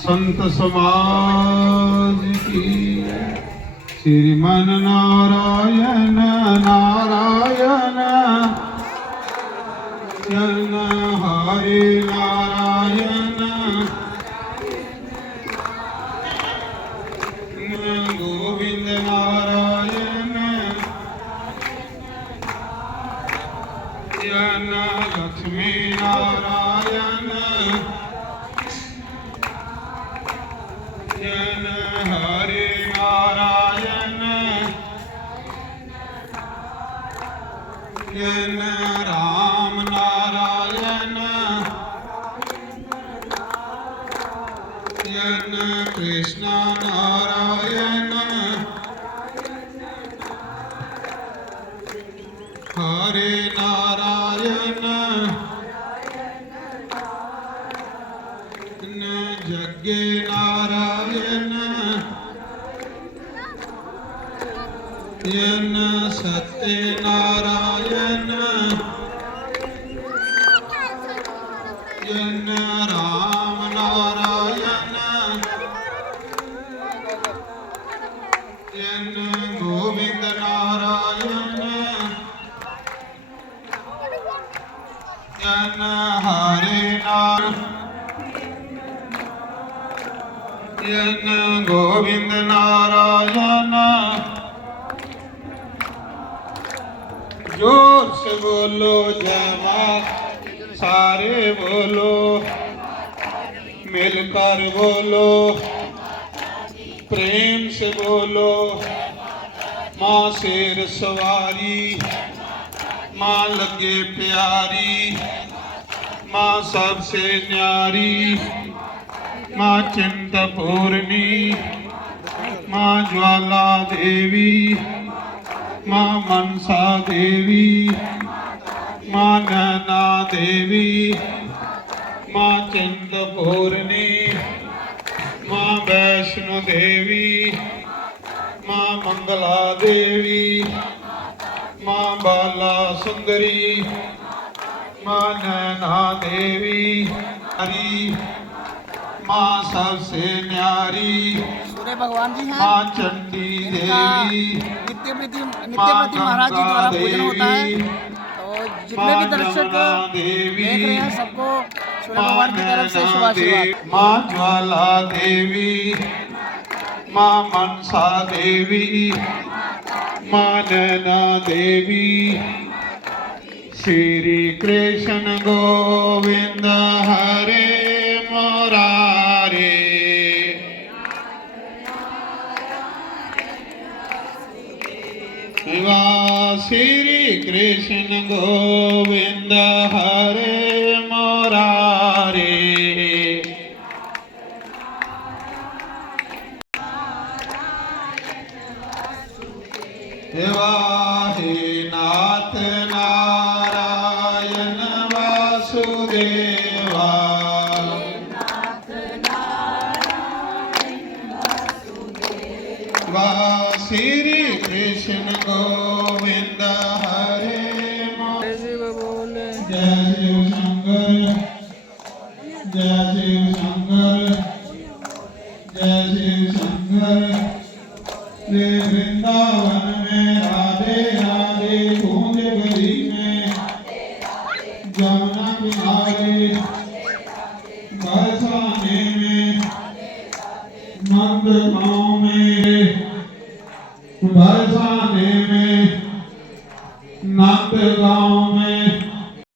संत समाज की। श्रीमन नारायण नारायण हरे नारायण गोविंद नारायण लक्ष्मी नारायण हरे नारायण राम नारायण कृष्ण नारायण हरे नारायण जग्गे नारायण सत्य नारायण राम नारायण गोविंद नारायण हरे नारायण गोविंद नारायण जोर से बोलो जय मां सारे बोलो मिलकर बोलो प्रेम से बोलो मां शेर सवारी मां लगे प्यारी मां सबसे न्यारी मां चिंतपूर्णी मां ज्वाला देवी मां मनसा देवी मां नैना देवी मां चिंतपूर्णी मां वैष्णो देवी मां मंगला देवी मां बाला सुंदरी मां नैना देवी हरी मां सबसे न्यारी सूर्य भगवान जी हैं। मां चंडी देवी नित्य प्रति महाराज जी द्वारा पूजन होता है। तो जितने भी दर्शक देख रहे हैं सबको सूर्य भगवान की तरफ से शुभाशीर्वाद। मां ज्वाला देवी मां मनसा देवी मां नैना देवी श्री कृष्ण गोविंद हरे मुरारे शिवा श्री कृष्ण गोविंद हरे मुरारे देवा हे नाथ नारायण वासुदेवा श्री कृष्ण गोविंद हरे जय शिव शंकर जय शिव शंकर जय शिव शंकर रे वृंदावन में राधे राधे गूंज गली में जमुना किनारे बरसाने में नंद गांव में बरसाने में नंद गांव में